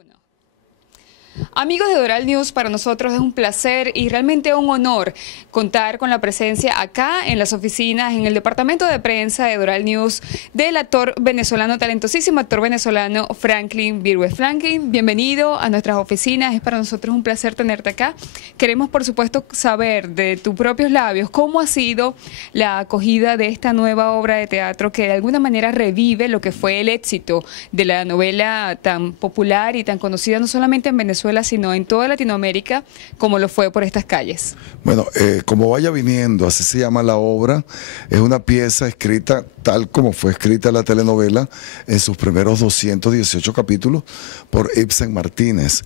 Uno. Amigos de Doral News, para nosotros es un placer y realmente un honor contar con la presencia acá en las oficinas, en el departamento de prensa de Doral News, del actor venezolano, talentosísimo actor venezolano Franklin Virgües. Franklin, bienvenido a nuestras oficinas, es para nosotros un placer tenerte acá. Queremos, por supuesto, saber de tus propios labios cómo ha sido la acogida de esta nueva obra de teatro que de alguna manera revive lo que fue el éxito de la novela tan popular y tan conocida no solamente en Venezuela, sino en toda Latinoamérica, como lo fue Por estas calles. Bueno, como vaya viniendo, así se llama la obra. Es una pieza escrita tal como fue escrita la telenovela en sus primeros 218 capítulos por Ibsen Martínez.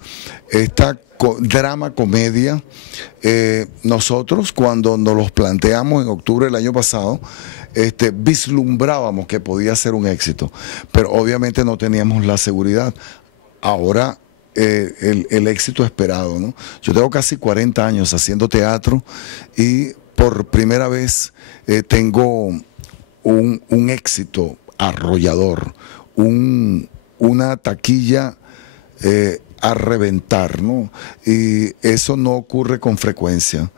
Esta drama comedia, nosotros cuando nos los planteamos en octubre del año pasado, vislumbrábamos que podía ser un éxito, pero obviamente no teníamos la seguridad. Ahora el éxito esperado, ¿no? Yo tengo casi 40 años haciendo teatro y por primera vez tengo un éxito arrollador, una taquilla a reventar, ¿no? Y eso no ocurre con frecuencia.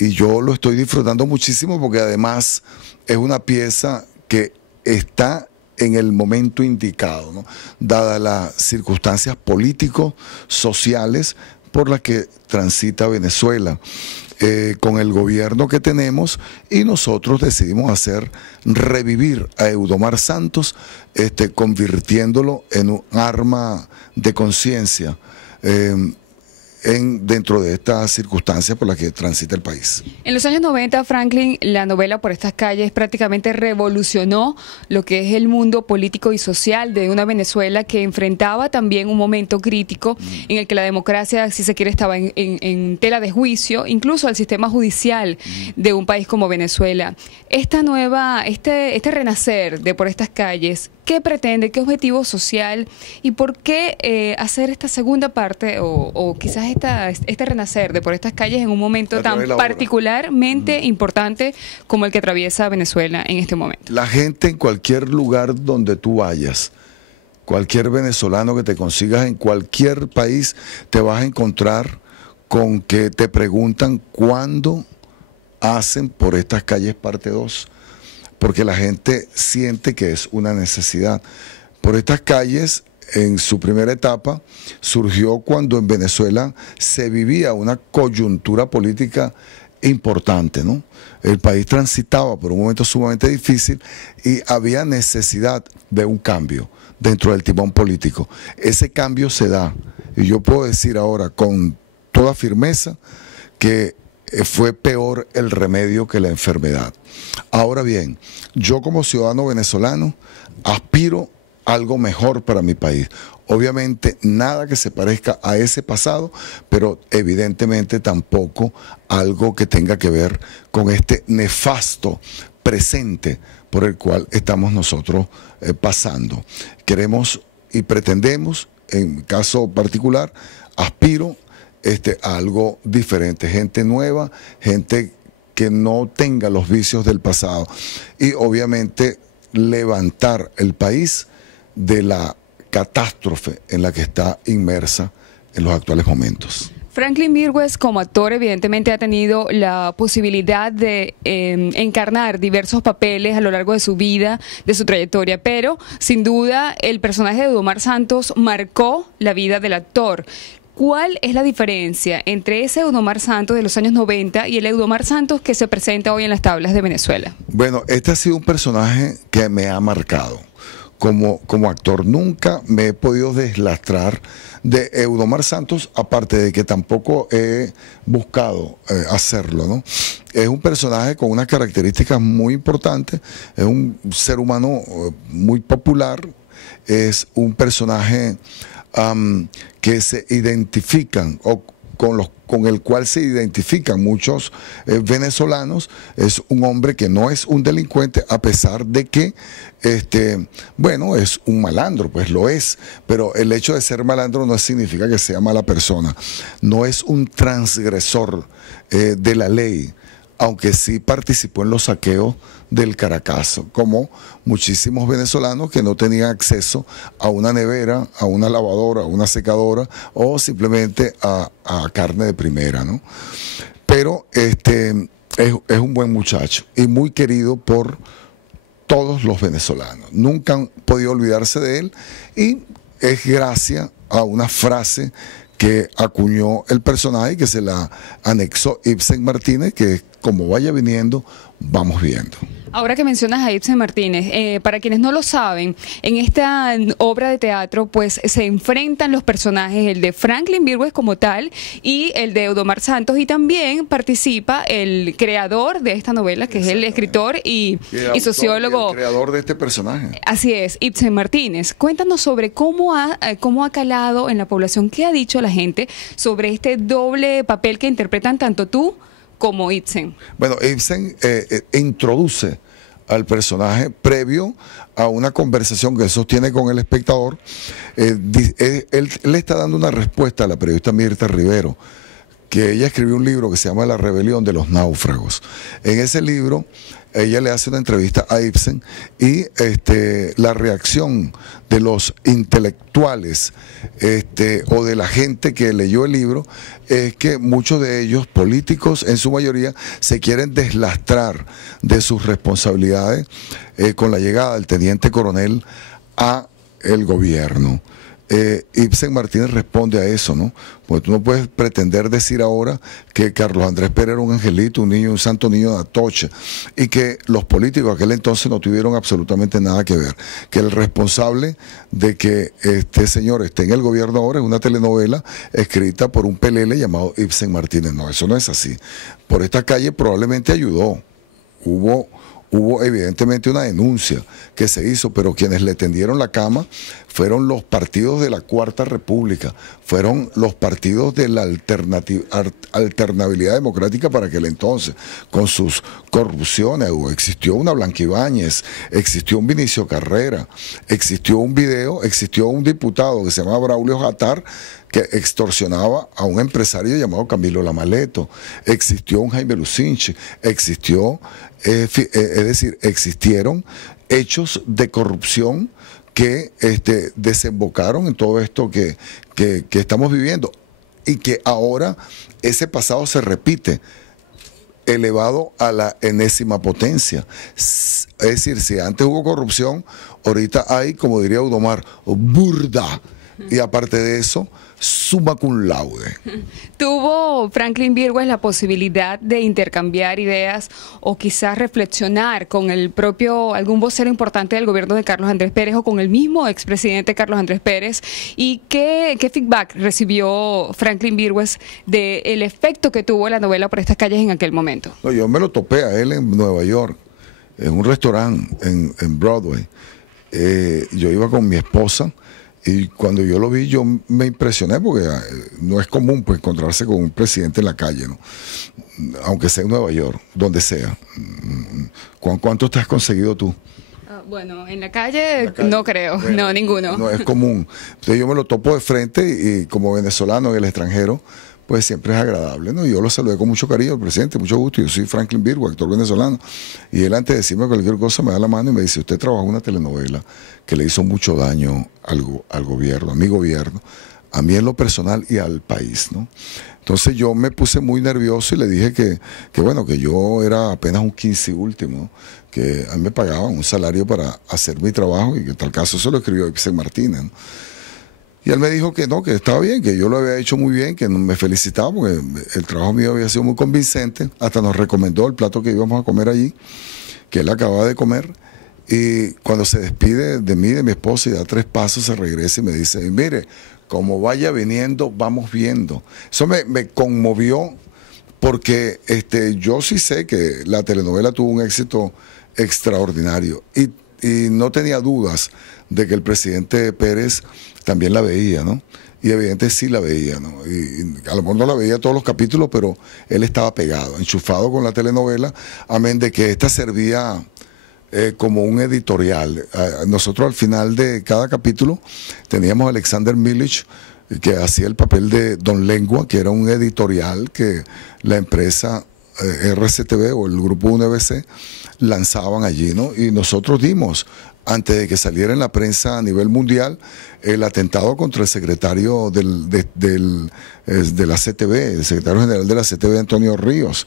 Y yo lo estoy disfrutando muchísimo porque además es una pieza que está en el momento indicado, ¿no? Dadas las circunstancias políticos, sociales por las que transita Venezuela, con el gobierno que tenemos, y nosotros decidimos revivir a Eudomar Santos, convirtiéndolo en un arma de conciencia dentro de estas circunstancias por las que transita el país. En los años 90, Franklin, la novela Por estas calles prácticamente revolucionó lo que es el mundo político y social de una Venezuela que enfrentaba también un momento crítico en el que la democracia, si se quiere, estaba en tela de juicio, incluso al sistema judicial de un país como Venezuela. Esta nueva, este renacer de Por estas calles, ¿qué pretende? ¿Qué objetivo social? ¿Y por qué hacer esta segunda parte o quizás este renacer de Por estas calles en un momento tan particularmente importante como el que atraviesa Venezuela en este momento? La gente en cualquier lugar donde tú vayas, cualquier venezolano que te consigas en cualquier país, te vas a encontrar con que te preguntan cuándo hacen Por estas calles parte 2. Porque la gente siente que es una necesidad. Por estas calles, en su primera etapa, surgió cuando en Venezuela se vivía una coyuntura política importante, ¿no? El país transitaba por un momento sumamente difícil y había necesidad de un cambio dentro del timón político. Ese cambio se da, y yo puedo decir ahora con toda firmeza que fue peor el remedio que la enfermedad. Ahora bien, yo como ciudadano venezolano aspiro a algo mejor para mi país. Obviamente nada que se parezca a ese pasado, pero evidentemente tampoco algo que tenga que ver con este nefasto presente por el cual estamos nosotros pasando. Queremos y pretendemos, en mi caso particular, aspiro a algo diferente, gente nueva, gente que no tenga los vicios del pasado y obviamente levantar el país de la catástrofe en la que está inmersa en los actuales momentos. Franklin Virgües, como actor, evidentemente ha tenido la posibilidad de encarnar diversos papeles a lo largo de su vida, de su trayectoria, pero sin duda el personaje de Eudomar Santos marcó la vida del actor. ¿Cuál es la diferencia entre ese Eudomar Santos de los años 90 y el Eudomar Santos que se presenta hoy en las tablas de Venezuela? Bueno, este ha sido un personaje que me ha marcado. Como actor nunca me he podido deslastrar de Eudomar Santos, aparte de que tampoco he buscado hacerlo, ¿no? Es un personaje con unas características muy importantes, es un ser humano muy popular, es un personaje que se identifican o con el cual se identifican muchos venezolanos. Es un hombre que no es un delincuente, a pesar de que, bueno, es un malandro, pues lo es, pero el hecho de ser malandro no significa que sea mala persona. No es un transgresor de la ley, aunque sí participó en los saqueos del Caracazo, como muchísimos venezolanos que no tenían acceso a una nevera, a una lavadora, a una secadora o simplemente a carne de primera, ¿no? Pero es un buen muchacho y muy querido por todos los venezolanos. Nunca han podido olvidarse de él y es gracias a una frase que acuñó el personaje y que se la anexó Ibsen Martínez, que es como vaya viniendo, vamos viendo. Ahora que mencionas a Ibsen Martínez, para quienes no lo saben, en esta obra de teatro pues se enfrentan los personajes, el de Franklin Virgües como tal y el de Eudomar Santos, y también participa el creador de esta novela, que es el escritor y sociólogo. El creador de este personaje. Así es, Ibsen Martínez. Cuéntanos sobre cómo ha calado en la población, qué ha dicho la gente sobre este doble papel que interpretan tanto tú como Ibsen. Bueno, Ibsen introduce al personaje previo a una conversación que sostiene con el espectador. Él le está dando una respuesta a la periodista Mirta Rivero, que ella escribió un libro que se llama La rebelión de los náufragos. En ese libro ella le hace una entrevista a Ibsen y la reacción de los intelectuales o de la gente que leyó el libro es que muchos de ellos, políticos en su mayoría, se quieren deslastrar de sus responsabilidades con la llegada del teniente coronel a el gobierno. Ibsen Martínez responde a eso, ¿no? Porque tú no puedes pretender decir ahora que Carlos Andrés Pérez era un angelito, un niño, un santo niño de Atocha, y que los políticos de aquel entonces no tuvieron absolutamente nada que ver. Que el responsable de que este señor esté en el gobierno ahora es una telenovela escrita por un pelele llamado Ibsen Martínez. No, eso no es así. Por esta calle probablemente ayudó. Hubo evidentemente una denuncia que se hizo, pero quienes le tendieron la cama fueron los partidos de la Cuarta República, fueron los partidos de la alternabilidad democrática para aquel entonces, con sus corrupciones. Existió una Blanca Ibáñez, existió un Vinicio Carrera, existió un diputado que se llamaba Braulio Jatar, que extorsionaba a un empresario llamado Camilo Lamaleto, existió un Jaime Lucinchi, existieron hechos de corrupción que desembocaron en todo esto que estamos viviendo y que ahora ese pasado se repite elevado a la enésima potencia. Es decir, si antes hubo corrupción, ahorita hay, como diría Eudomar, burda. Y aparte de eso, summa cum laude. ¿Tuvo Franklin Virgües la posibilidad de intercambiar ideas o quizás reflexionar con algún vocero importante del gobierno de Carlos Andrés Pérez o con el mismo expresidente Carlos Andrés Pérez? ¿Y qué feedback recibió Franklin Virgües del efecto que tuvo la novela por estas calles en aquel momento? No, yo me lo topé a él en Nueva York, en un restaurante en Broadway. Yo iba con mi esposa. Y cuando yo lo vi, yo me impresioné porque no es común pues encontrarse con un presidente en la calle, ¿no? Aunque sea en Nueva York, donde sea. ¿Cuántos te has conseguido tú? Bueno, en la calle no creo, bueno, no, ninguno. No es común. Entonces yo me lo topo de frente y como venezolano en el extranjero, pues siempre es agradable, ¿no? Yo lo saludé con mucho cariño al presidente, mucho gusto. Yo soy Franklin Virgües, actor venezolano. Y él, antes de decirme cualquier cosa, me da la mano y me dice: usted trabajó en una telenovela que le hizo mucho daño al gobierno, a mi gobierno, a mí en lo personal y al país, ¿no? Entonces yo me puse muy nervioso y le dije que bueno, que yo era apenas un 15 último, que a mí me pagaban un salario para hacer mi trabajo y que en tal caso se lo escribió Ibsen Martínez, ¿no? Y él me dijo que no, que estaba bien, que yo lo había hecho muy bien, que me felicitaba porque el trabajo mío había sido muy convincente. Hasta nos recomendó el plato que íbamos a comer allí, que él acababa de comer. Y cuando se despide de mí, de mi esposa, y da 3 pasos, se regresa y me dice: mire, como vaya viniendo, vamos viendo. Eso me conmovió porque yo sí sé que la telenovela tuvo un éxito extraordinario y no tenía dudas de que el presidente Pérez también la veía, ¿no? Y evidentemente sí la veía, ¿no? Y a lo mejor no la veía todos los capítulos, pero él estaba pegado, enchufado con la telenovela, amén de que esta servía como un editorial. Nosotros al final de cada capítulo teníamos a Alexander Milich, que hacía el papel de Don Lengua, que era un editorial que la empresa RCTV o el grupo UNBC lanzaban allí, ¿no? Y nosotros dimos, antes de que saliera en la prensa a nivel mundial, el atentado contra el secretario de la CTV, el secretario general de la CTV, Antonio Ríos,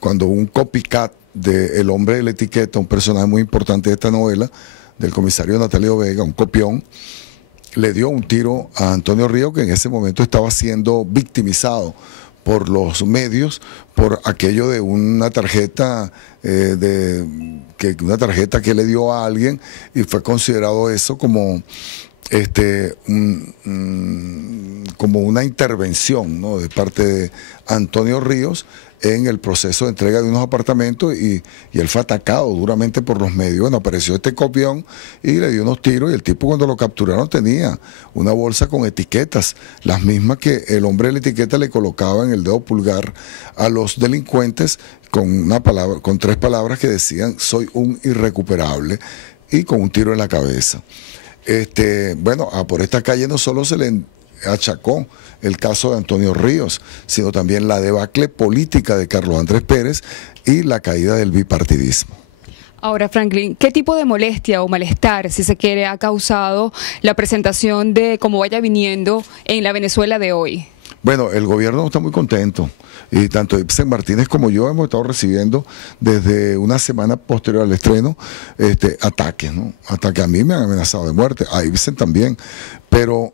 cuando un copycat de El hombre de la etiqueta, un personaje muy importante de esta novela, del comisario Natalio Vega, un copión, le dio un tiro a Antonio Ríos, que en ese momento estaba siendo victimizado por los medios por aquello de una tarjeta una tarjeta que le dio a alguien, y fue considerado eso como como una intervención, ¿no?, de parte de Antonio Ríos en el proceso de entrega de unos apartamentos, y él fue atacado duramente por los medios. Bueno, apareció este copión y le dio unos tiros, y el tipo, cuando lo capturaron, tenía una bolsa con etiquetas, las mismas que el hombre de la etiqueta le colocaba en el dedo pulgar a los delincuentes, con 3 palabras que decían: soy un irrecuperable, y con un tiro en la cabeza. Bueno, por esta calle no solo se le achacó el caso de Antonio Ríos, sino también la debacle política de Carlos Andrés Pérez y la caída del bipartidismo. Ahora, Franklin, ¿qué tipo de molestia o malestar, si se quiere, ha causado la presentación de Como vaya viniendo en la Venezuela de hoy? Bueno, el gobierno está muy contento, y tanto Ibsen Martínez como yo hemos estado recibiendo desde una semana posterior al estreno ataques, ¿no? Ataques. A mí me han amenazado de muerte, a Ibsen también, pero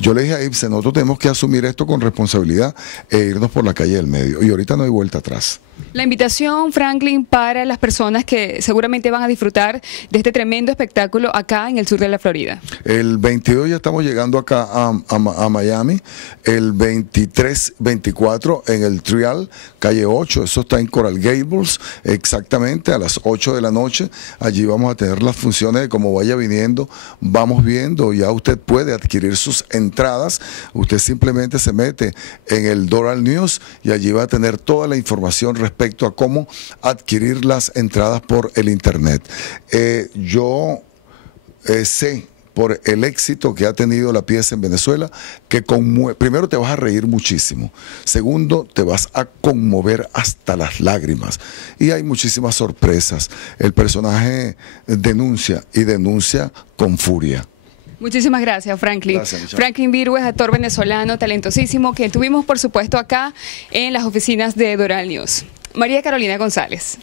yo le dije a Ibsen: nosotros tenemos que asumir esto con responsabilidad e irnos por la calle del medio, y ahorita no hay vuelta atrás. La invitación, Franklin, para las personas que seguramente van a disfrutar de este tremendo espectáculo acá en el sur de la Florida. El 22 ya estamos llegando acá a Miami, el 23, 24 en el Trial, calle 8, eso está en Coral Gables, exactamente a las 8 de la noche. Allí vamos a tener las funciones de Como vaya viniendo, vamos viendo. Ya usted puede adquirir sus entradas, usted simplemente se mete en el Doral News y allí va a tener toda la información respecto a cómo adquirir las entradas por el internet. Yo sé, por el éxito que ha tenido la pieza en Venezuela, que primero te vas a reír muchísimo, segundo te vas a conmover hasta las lágrimas, y hay muchísimas sorpresas. El personaje denuncia, y denuncia con furia. Muchísimas gracias, Franklin. Gracias, Franklin Virgo es actor venezolano talentosísimo que tuvimos, por supuesto, acá en las oficinas de Doral News. María Carolina González.